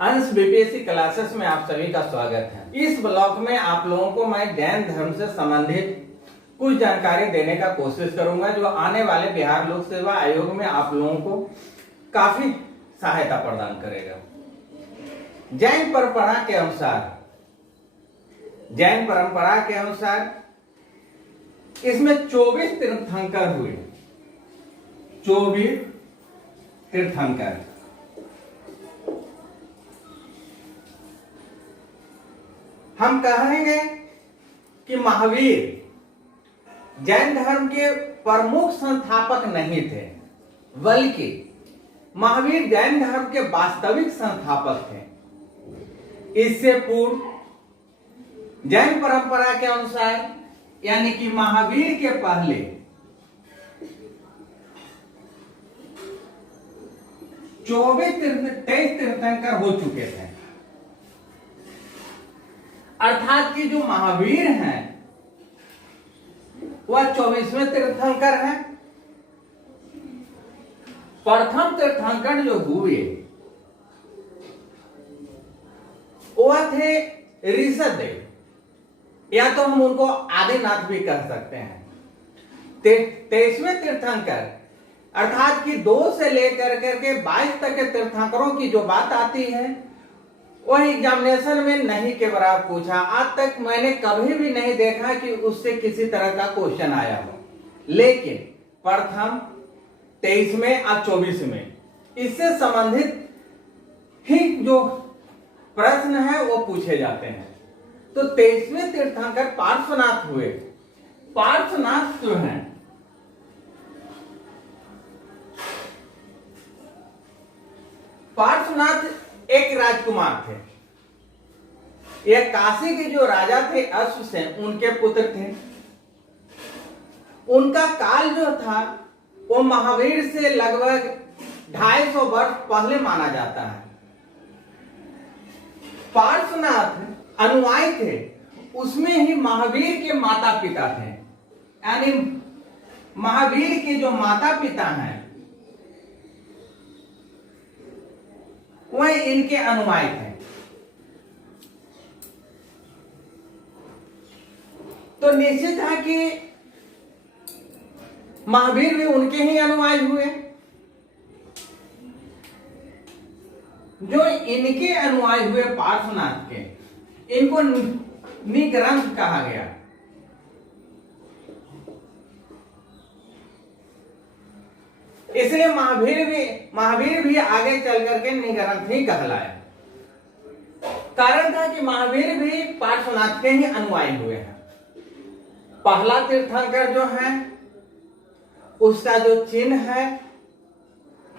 अंश BPSC classes में आप सभी का स्वागत है। इस ब्लॉग में आप लोगों को मैं जैन धर्म से संबंधित कुछ जानकारी देने का कोशिश करूंगा जो आने वाले बिहार लोक सेवा आयोग में आप लोगों को काफी सहायता प्रदान करेगा। जैन परंपरा के अनुसार इसमें 24 तीर्थंकर हुए। 24 तीर्थंकर हम कहेंगे कि महावीर जैन धर्म के प्रमुख संस्थापक नहीं थे, बल्कि महावीर जैन धर्म के वास्तविक संस्थापक थे। इससे पूर्व जैन परंपरा के अनुसार यानी कि महावीर के पहले 23 तीर्थंकर हो चुके थे। अर्थात कि जो महावीर हैं वह 24वें तीर्थंकर हैं। प्रथम तीर्थंकर जो हुए वह थे ऋषभदेव, या तो हम उनको आदिनाथ भी कह सकते हैं। 23वें तीर्थंकर अर्थात कि 2 से लेकर के 22 तक के तीर्थंकरों की जो बात आती है वह एग्जामिनेशन में नहीं के बराबर पूछा। आज तक मैंने कभी भी नहीं देखा कि उससे किसी तरह का क्वेश्चन आया हो, लेकिन प्रथम 23 में और 24 में इससे संबंधित ही जो प्रश्न है वो पूछे जाते हैं। तो 23वें तीर्थंकर पार्श्वनाथ हुए। पार्श्वनाथ जो हैं पार्श्वनाथ एक राजकुमार थे। यह काशी के जो राजा थे अश्वसेन उनके पुत्र थे। उनका काल जो था वो महावीर से लगभग 250 वर्ष पहले माना जाता है। पार्श्वनाथ अनुयायी थे, उसमें ही महावीर के माता पिता थे, यानी महावीर के जो माता पिता हैं वह इनके अनुयायी थे। तो निश्चित है कि महावीर भी उनके ही अनुयायी हुए। जो इनके अनुयायी हुए पार्श्वनाथ के, इनको निग्रंथ कहा गया। इसलिए महावीर भी आगे चल करके निग्रंथ ही कहलाए। कारण था कि महावीर भी पार्श्वनाथ के ही अनुयायी हुए हैं। पहला तीर्थंकर जो है उसका जो चिन्ह है,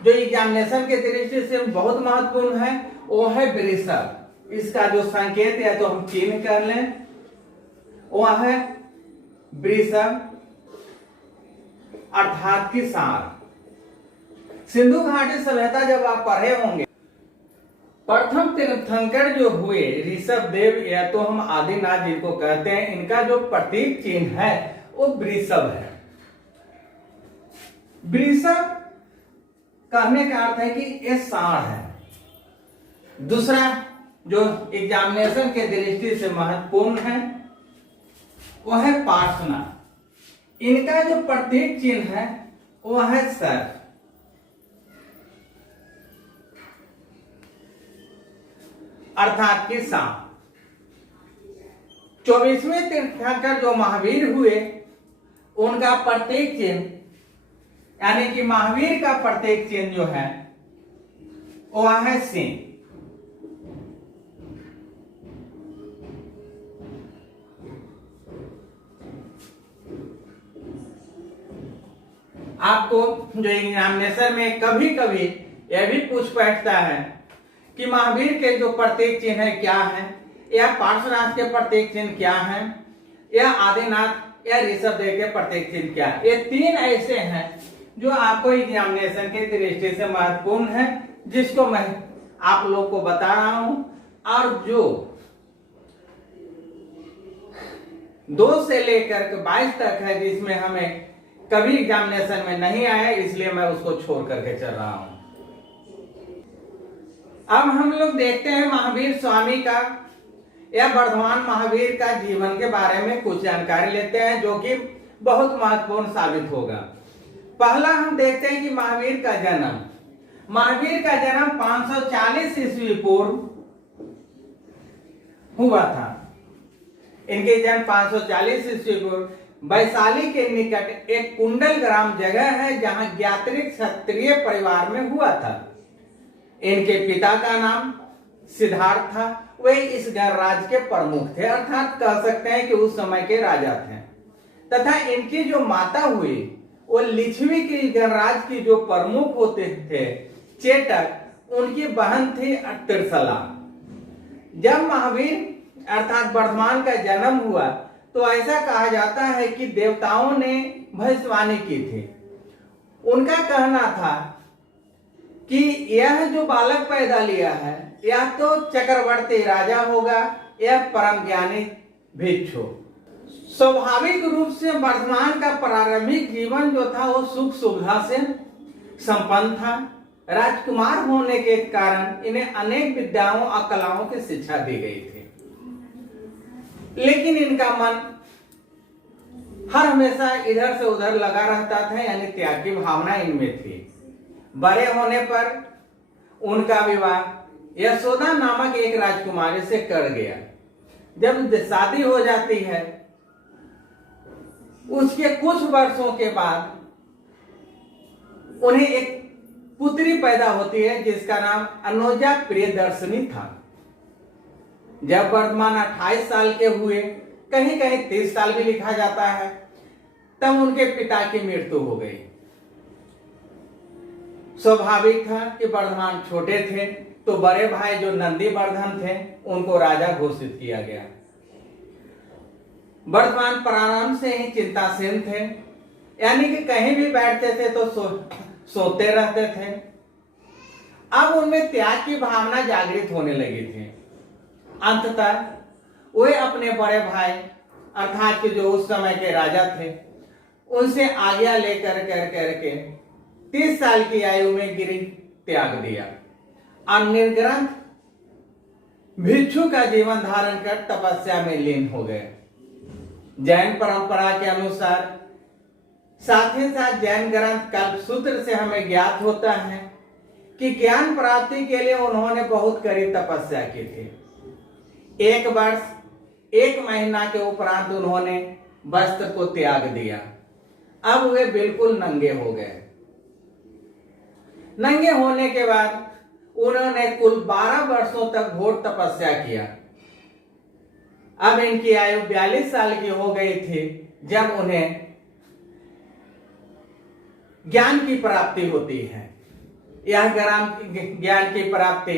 जो एग्जामिनेशन के दृष्टि से बहुत महत्वपूर्ण है, वो है वृषभ। इसका जो संकेत है तो हम चिन्ह कर लें, वह है वृषभ अर्थात कि सांप। सिंधु घाटी सभ्यता जब आप पढ़े होंगे, प्रथम तीर्थंकर जो हुए ऋषभदेव, या तो हम आदिनाथ जिनको कहते हैं, इनका जो प्रतीक चिन्ह है वो वृषभ है। वृषभ कहने का अर्थ है कि ये सांड है। दूसरा जो एग्जामिनेशन के दृष्टि से महत्वपूर्ण है वह है पार्श्वनाथ। इनका जो प्रतीक चिन्ह है वह है सर्प, अर्थात कि सांप। 24वें तीर्थंकर जो महावीर हुए उनका प्रतीक चिन्ह यानी कि महावीर का प्रतीक चिन्ह जो है वह है सिंह। आपको जो एग्जामिनेशन में कभी कभी यह भी पूछ बैठता है कि महावीर के जो प्रतीक चिन्ह है क्या है, या पार्श्वनाथ के प्रतीक चिन्ह क्या है, या आदिनाथ या ऋषभदेव के प्रतीक चिन्ह क्या है। ये 3 ऐसे हैं जो आपको एग्जामिनेशन के दृष्टि से महत्वपूर्ण है, जिसको मैं आप लोग को बता रहा हूं, और जो 2 से लेकर के 22 तक है, जिसमें हमें कभी एग्जामिनेशन में नहीं आया, इसलिए मैं उसको छोड़ करके चल रहा हूं। अब हम लोग देखते हैं महावीर स्वामी का या वर्धमान महावीर का जीवन के बारे में कुछ जानकारी लेते हैं, जो कि बहुत महत्वपूर्ण साबित होगा। पहला हम देखते हैं कि महावीर का जन्म 540 ईस्वी पूर्व हुआ था। इनके जन्म 540 ईस्वी पूर्व वैशाली के निकट एक कुंडल ग्राम जगह है, जहां ज्ञात्रिक क्षत्रिय परिवार में हुआ था। इनके पिता का नाम सिद्धार्थ था। वे इस गणराज्य के प्रमुख थे, अर्थात कह सकते हैं कि उस समय के राजा थे। तथा इनकी जो माता हुई वो लिच्छवी की गणराज्य की जो प्रमुख होते थे चेटक, उनकी बहन थी त्रिशला। जब महावीर अर्थात वर्धमान का जन्म हुआ तो ऐसा कहा जाता है कि देवताओं ने भविष्यवाणी की थी। उनका कहना था कि यह जो बालक पैदा लिया है यह तो चक्रवर्ती राजा होगा, यह परम ज्ञानी भिक्षु। स्वाभाविक रूप से वर्धमान का प्रारंभिक जीवन जो था वो सुख सुविधा से संपन्न था। राजकुमार होने के कारण इन्हें अनेक विद्याओं और कलाओं की शिक्षा दी गई थी, लेकिन इनका मन हर हमेशा इधर से उधर लगा रहता था, यानी त्याग की भावना इनमें थी। बड़े होने पर उनका विवाह यशोदा नामक एक राजकुमारी से कर गया। जब शादी हो जाती है उसके कुछ वर्षों के बाद उन्हें एक पुत्री पैदा होती है जिसका नाम अनुजा प्रियदर्शनी था। जब वर्धमान 28 साल के हुए, कहीं कहीं 30 साल भी लिखा जाता है, तब उनके पिता की मृत्यु हो गई। स्वाभाविक था कि वर्धमान छोटे थे, तो बड़े भाई जो नंदीवर्धन थे उनको राजा घोषित किया गया। वर्धमान प्रारंभ से ही चिंताशील थे, यानी कि कहीं भी बैठते थे तो सोते रहते थे। अब उनमें त्याग की भावना जागृत होने लगी थी। अंततः वे अपने बड़े भाई अर्थात कि जो उस समय के राजा थे उनसे आज्ञा लेकर करके 30 साल की आयु में गिरि त्याग दिया और निर्ग्रंथ भिक्षु का जीवन धारण कर तपस्या में लीन हो गए। जैन परंपरा के अनुसार, साथ ही साथ जैन ग्रंथ कल्पसूत्र से हमें ज्ञात होता है कि ज्ञान प्राप्ति के लिए उन्होंने बहुत कड़ी तपस्या की थी। 1 वर्ष 1 महीना के उपरांत उन्होंने वस्त्र को त्याग दिया। अब वे बिल्कुल नंगे हो गए। नंगे होने के बाद उन्होंने कुल 12 वर्षों तक घोर तपस्या किया। अब इनकी आयु 42 साल की हो गई थी जब उन्हें ज्ञान की प्राप्ति होती है। यह ज्ञान की प्राप्ति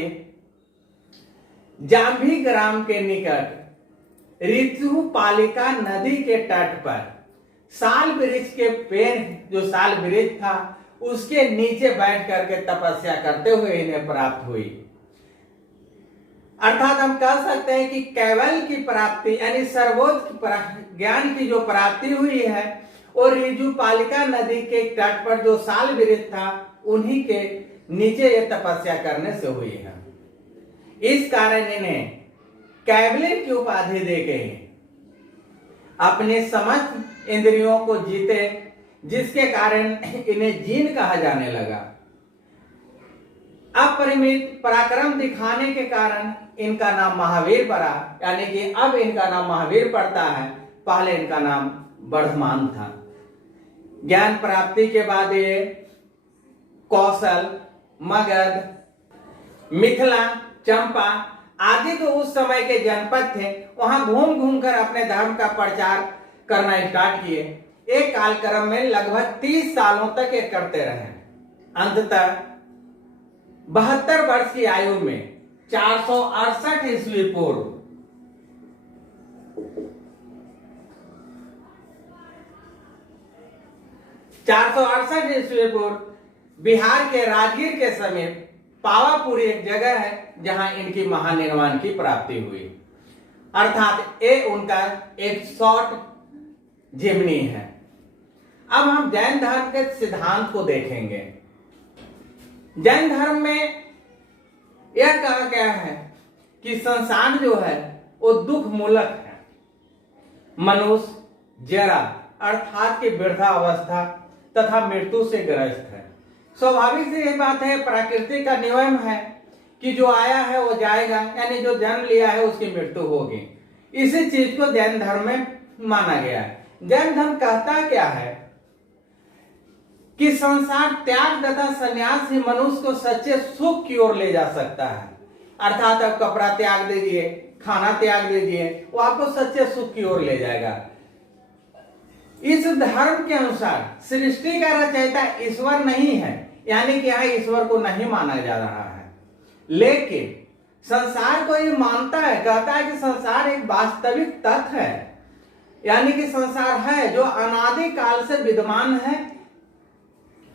जाम्भी ग्राम के निकट ऋतु पालिका नदी के तट पर साल वृक्ष के पेड़, जो साल वृक्ष था उसके नीचे बैठ करके तपस्या करते हुए इन्हें प्राप्त हुई। अर्थात हम कह सकते हैं कि कैवल्य की प्राप्ति यानी सर्वोच्च ज्ञान की जो प्राप्ति हुई है और ऋतु पालिका नदी के तट पर जो साल वृक्ष था उन्हीं के नीचे ये तपस्या करने से हुई है। इस कारण इन्हें कैवल्य की उपाधि दी गई। अपने समस्त इंद्रियों को जीते, जिसके कारण इन्हें जीन कहा जाने लगा। अपरिमित पराक्रम दिखाने के कारण इनका नाम महावीर पड़ा, यानी कि अब इनका नाम महावीर पड़ता है, पहले इनका नाम वर्धमान था। ज्ञान प्राप्ति के बाद ये कौशल, मगध, मिथिला, चंपा आदि जो उस समय के जनपद थे वहां घूम घूम कर अपने धर्म का प्रचार करना स्टार्ट किए। एक कालक्रम में लगभग 30 सालों तक ये करते रहे। अंततः 72 वर्ष की आयु में 468 ईस्वी पूर्व बिहार के राजगीर के समीप पावापुरी एक जगह है जहां इनकी महानिर्वाण की प्राप्ति हुई। अर्थात ये उनका एक शॉर्ट जीवनी है। अब हम जैन धर्म के सिद्धांत को देखेंगे। जैन धर्म में यह कहा गया है कि संसार जो है वो दुख मूलक है। मनुष्य जरा अर्थात की वृद्धावस्था तथा मृत्यु से ग्रस्त है। स्वाभाविक सी यह बात है, प्रकृति का नियम है कि जो आया है वो जाएगा, यानी जो जन्म लिया है उसकी मृत्यु होगी। इसी चीज को जैन धर्म में माना गया है। जैन धर्म कहता क्या है कि संसार त्याग तथा संन्यास ही मनुष्य को सच्चे सुख की ओर ले जा सकता है। अर्थात आप कपड़ा त्याग दीजिए, खाना त्याग दीजिए, वो आपको सच्चे सुख की ओर ले जाएगा। इस धर्म के अनुसार सृष्टि का रचयिता ईश्वर नहीं है, यानी कि यहाँ ईश्वर को नहीं माना जा रहा है, लेकिन संसार को ये मानता है, कहता है कि संसार एक वास्तविक तथ्य है, यानी कि संसार है जो अनादि काल से विद्यमान है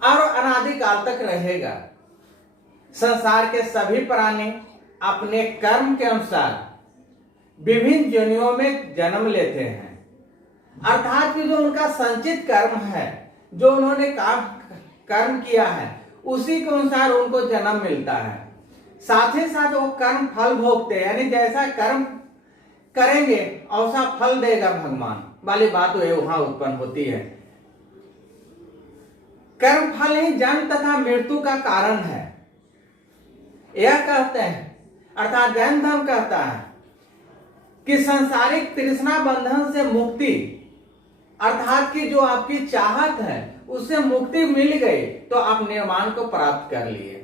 और अनादि काल तक रहेगा। संसार के सभी प्राणी अपने कर्म के अनुसार विभिन्न योनियों में जन्म लेते हैं, अर्थात कि जो उनका संचित कर्म है, जो उन्होंने कर्म किया है, उसी के अनुसार उनको जन्म मिलता है। साथ ही साथ वो कर्म फल भोगते हैं, यानी जैसा कर्म करेंगे वैसा फल देगा भगवान वाली बात वहां उत्पन्न होती है। कर्म फल ही जन्म तथा मृत्यु का कारण है, यह कहते हैं। अर्थात जैन धर्म कहता है कि सांसारिक तृष्णा बंधन से मुक्ति, अर्थात कि जो आपकी चाहत है उससे मुक्ति मिल गई तो आप निर्वाण को प्राप्त कर लिए।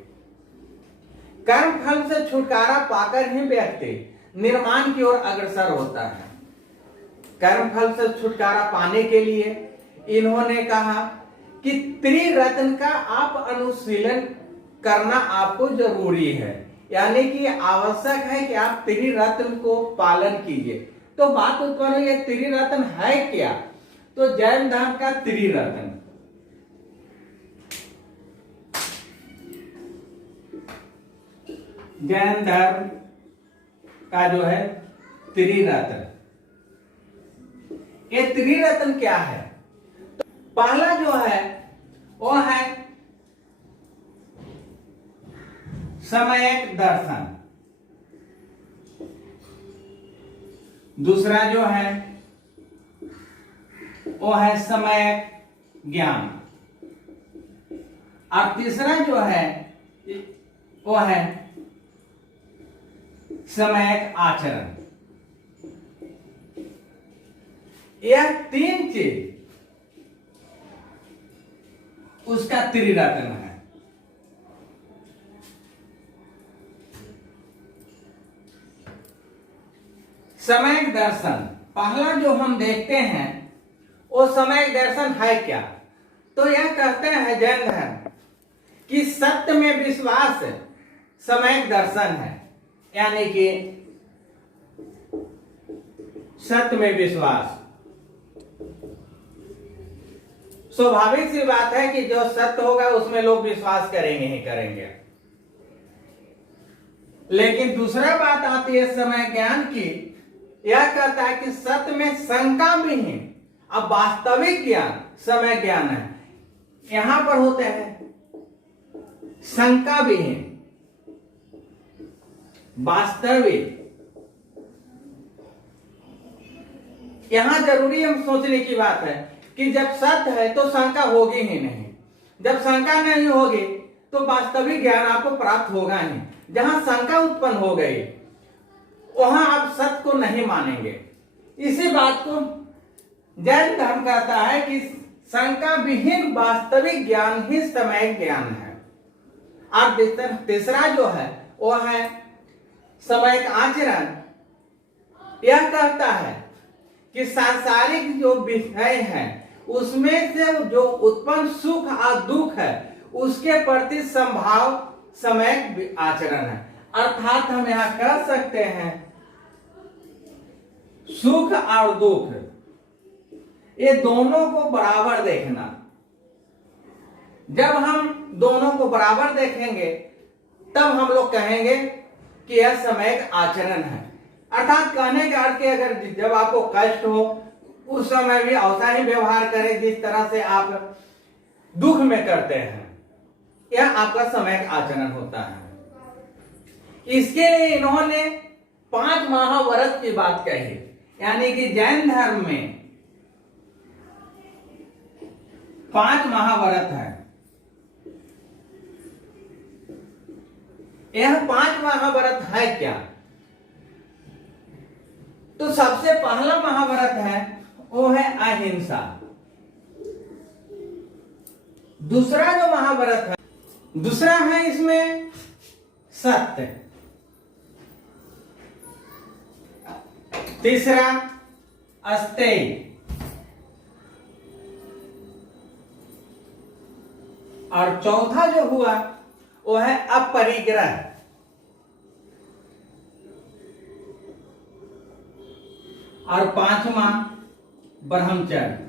कर्म फल से छुटकारा पाकर ही व्यक्ति निर्वाण की ओर अग्रसर होता है। कर्म फल से छुटकारा पाने के लिए इन्होंने कहा कि त्रिरत्न का आप अनुशीलन करना आपको जरूरी है, यानी कि आवश्यक है कि आप त्रिरत्न को पालन कीजिए। तो बात उत्पन्न हुई है, त्रिरत्न है क्या? तो जैन धर्म का त्रिरत्न, जैन धर्म का जो है त्रिरत्न, ये त्रिरत्न क्या है? तो पहला जो है वो है सम्यक दर्शन, दूसरा जो है वो है सम्यक ज्ञान, और तीसरा जो है वो है सम्यक आचरण। यह तीन चीज उसका त्रिरत्न है। सम्यक दर्शन पहला जो हम देखते हैं वो सम्यक दर्शन है क्या? तो यह कहते हैं जैन धर्म कि सत्य में विश्वास सम्यक दर्शन है, यानी कि सत्य में विश्वास। स्वाभाविक सी बात है कि जो सत्य होगा उसमें लोग विश्वास करेंगे ही करेंगे, लेकिन दूसरा बात आती है समय ज्ञान की। यह कहता है कि सत्य में शंका भी है। अब वास्तविक ज्ञान समय ज्ञान है, यहां पर होते हैं शंका भी है। वास्तविक यहां जरूरी हम सोचने की बात है कि जब सत्य है तो शंका होगी ही नहीं। जब शंका नहीं होगी तो वास्तविक ज्ञान आपको प्राप्त होगा नहीं। जहां शंका उत्पन्न हो गई वहां आप सत्य को नहीं मानेंगे। इसी बात को जैन धर्म कहता है कि शंका विहीन वास्तविक ज्ञान ही समय ज्ञान है। और तीसरा जो है वो है समय का आचरण। यह कहता है कि सांसारिक जो विषय है उसमें से जो उत्पन्न सुख और दुख है उसके प्रति संभाव समय आचरण है। अर्थात हम यहां कह सकते हैं सुख और दुख ये दोनों को बराबर देखना। जब हम दोनों को बराबर देखेंगे तब हम लोग कहेंगे कि यह समय का आचरण है। अर्थात कहने का अर्थ अगर जब आपको कष्ट हो उस समय भी ऐसा ही व्यवहार करें जिस तरह से आप दुख में करते हैं, यह आपका समय का आचरण होता है। इसके लिए इन्होंने 5 महाव्रत की बात कही, यानी कि जैन धर्म में 5 महाव्रत है। यह 5 महाव्रत है क्या? तो सबसे पहला महाव्रत है वो है अहिंसा। दूसरा जो महाव्रत है, दूसरा है इसमें सत्य। तीसरा अस्तेय, और चौथा जो हुआ वो है अपरिग्रह। और 5वां ब्रह्मचर्य।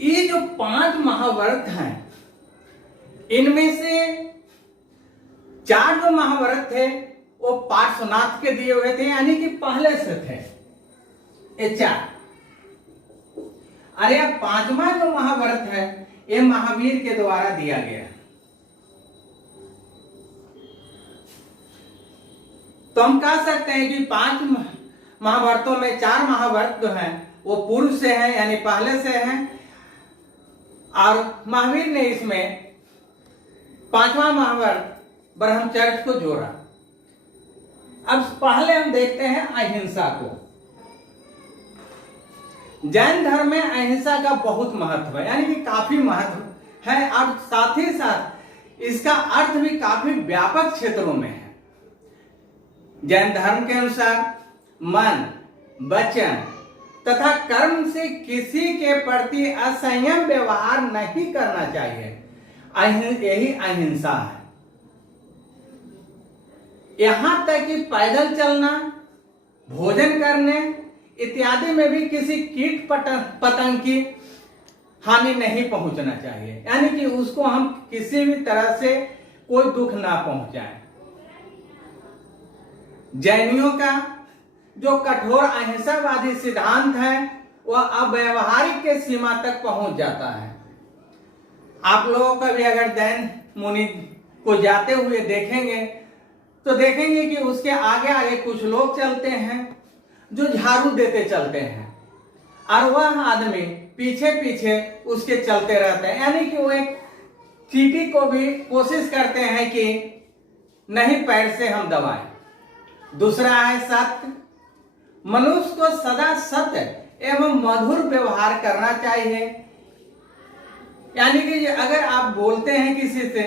ये जो 5 महाव्रत हैं, इनमें से 4 जो महाव्रत थे वो पार्श्वनाथ के दिए हुए थे, यानी कि पहले से थे ये 4। अरे 5वां जो महाव्रत है ये महावीर के द्वारा दिया गया। तो हम कह सकते हैं कि 5 महाभारतों में 4 महाभारत जो हैं वो पूर्व से हैं, यानी पहले से हैं, और महावीर ने इसमें 5वां महाभारत ब्रह्मचर्य को जोड़ा। अब पहले हम देखते हैं अहिंसा को। जैन धर्म में अहिंसा का बहुत महत्व है, यानी कि काफी महत्व है, और साथ ही साथ इसका अर्थ भी काफी व्यापक क्षेत्रों में है। जैन धर्म के अनुसार मन, वचन तथा कर्म से किसी के प्रति असंयम व्यवहार नहीं करना चाहिए। यही अहिंसा है। यहां तक कि पैदल चलना, भोजन करने इत्यादि में भी किसी कीट पतंग की हानि नहीं पहुंचना चाहिए, यानी कि उसको हम किसी भी तरह से कोई दुख ना पहुंचाएं। जैनियों का जो कठोर अहिंसावादी सिद्धांत है वह अव्यावहारिक के सीमा तक पहुंच जाता है। आप लोगों का भी अगर जैन मुनि को जाते हुए देखेंगे तो देखेंगे कि उसके आगे आगे कुछ लोग चलते हैं जो झाड़ू देते चलते हैं, और वह आदमी पीछे पीछे उसके चलते रहते हैं, यानी कि वो एक चींटी को भी कोशिश करते हैं कि नहीं पैर से हम दबाएं। दूसरा है सत्य। मनुष्य को सदा सत्य एवं मधुर व्यवहार करना चाहिए, यानी कि अगर आप बोलते हैं किसी से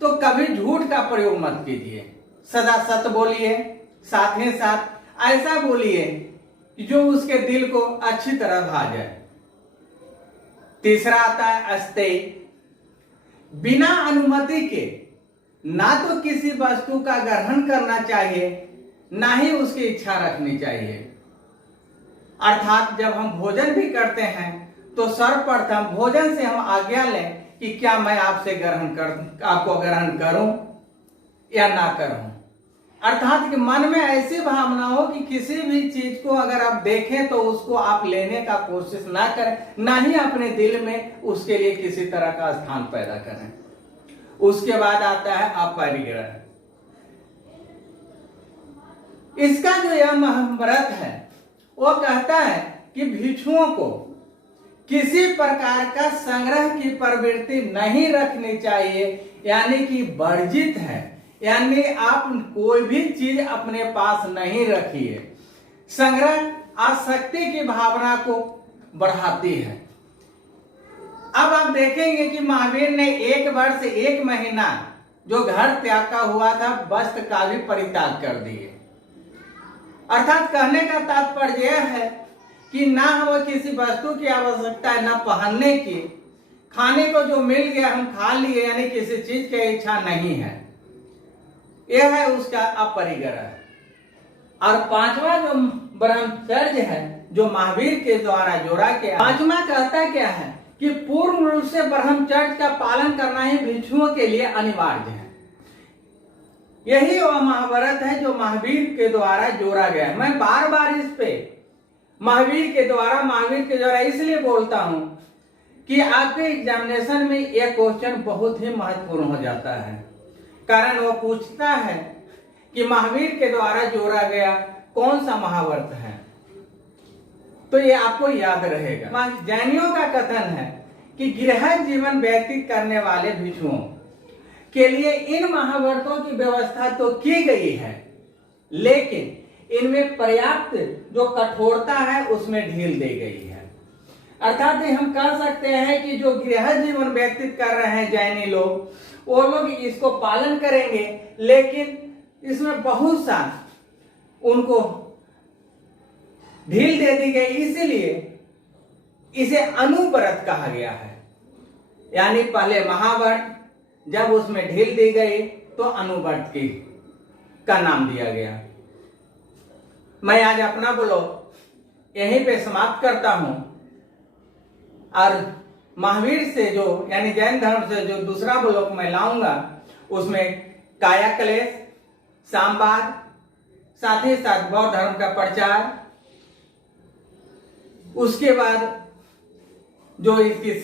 तो कभी झूठ का प्रयोग मत कीजिए, सदा सत्य बोलिए। साथ ही साथ ऐसा बोलिए जो उसके दिल को अच्छी तरह भा जाए। तीसरा आता है अस्तेय। बिना अनुमति के ना तो किसी वस्तु का ग्रहण करना चाहिए, ना ही उसकी इच्छा रखनी चाहिए। अर्थात जब हम भोजन भी करते हैं तो सर्वप्रथम भोजन से हम आज्ञा लें कि क्या मैं आपसे आपको ग्रहण करूं या ना करूं। अर्थात कि मन में ऐसी भावना हो कि किसी भी चीज को अगर आप देखें तो उसको आप लेने का कोशिश ना करें, ना ही अपने दिल में उसके लिए किसी तरह का स्थान पैदा करें। उसके बाद आता है अपरिग्रह। इसका जो यह महाव्रत है वो कहता है कि भिक्षुओं को किसी प्रकार का संग्रह की प्रवृत्ति नहीं रखनी चाहिए, यानी कि वर्जित है, यानी आप कोई भी चीज अपने पास नहीं रखिए। संग्रह आसक्ति की भावना को बढ़ाती है। अब आप देखेंगे कि महावीर ने 1 वर्ष 1 महीना जो घर त्याग का हुआ था, वस्त्र का भी परित्याग कर दिए। अर्थात कहने का तात्पर्य यह है कि ना हमें किसी वस्तु की आवश्यकता है, ना पहनने की। खाने को जो मिल गया हम खा लिए, यानी किसी चीज की इच्छा नहीं है। यह है उसका अपरिग्रह। और 5वां जो ब्रह्मचर्य है जो महावीर के द्वारा जोड़ा गया, 5वां कहता क्या है कि पूर्ण रूप से ब्रह्मचर्य का पालन करना ही भिक्षुओं के लिए अनिवार्य है। यही वह महाव्रत है जो महावीर के द्वारा जोड़ा गया। मैं बार बार इस पे महावीर के द्वारा इसलिए बोलता हूं कि आपके एग्जामिनेशन में यह क्वेश्चन बहुत ही महत्वपूर्ण हो जाता है। कारण वो पूछता है कि महावीर के द्वारा जोड़ा गया कौन सा महाव्रत है, तो ये आपको याद रहेगा। जैनियों का कथन है कि गृह जीवन व्यतीत करने वाले भिक्षुओं के लिए इन महाव्रतों की व्यवस्था तो की गई है, लेकिन इनमें पर्याप्त जो कठोरता है उसमें ढील दी गई है। अर्थात हम कह सकते हैं कि जो गृह जीवन व्यतीत कर रहे हैं जैनी लोग, वो लोग इसको पालन करेंगे, लेकिन इसमें बहुत सा उनको ढील दे दी गई, इसीलिए इसे अनुव्रत कहा गया है। यानी पहले महाव्रत, जब उसमें ढील दी गई तो अनुव्रत का नाम दिया गया। मैं आज अपना ब्लॉग यहीं पे समाप्त करता हूं और महावीर से जो यानी जैन धर्म से जो दूसरा ब्लॉग मैं लाऊंगा उसमें काया क्लेश, सामवाद, साथ ही साथ बौद्ध धर्म का प्रचार, उसके बाद जो इसकी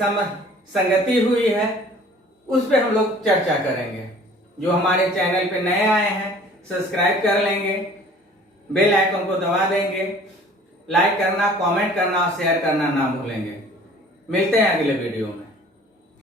संगति हुई है उस पे हम लोग चर्चा करेंगे। जो हमारे चैनल पे नए आए हैं सब्सक्राइब कर लेंगे, बेल आइकन को दबा देंगे, लाइक करना, कमेंट करना और शेयर करना ना भूलेंगे। मिलते हैं अगले वीडियो में।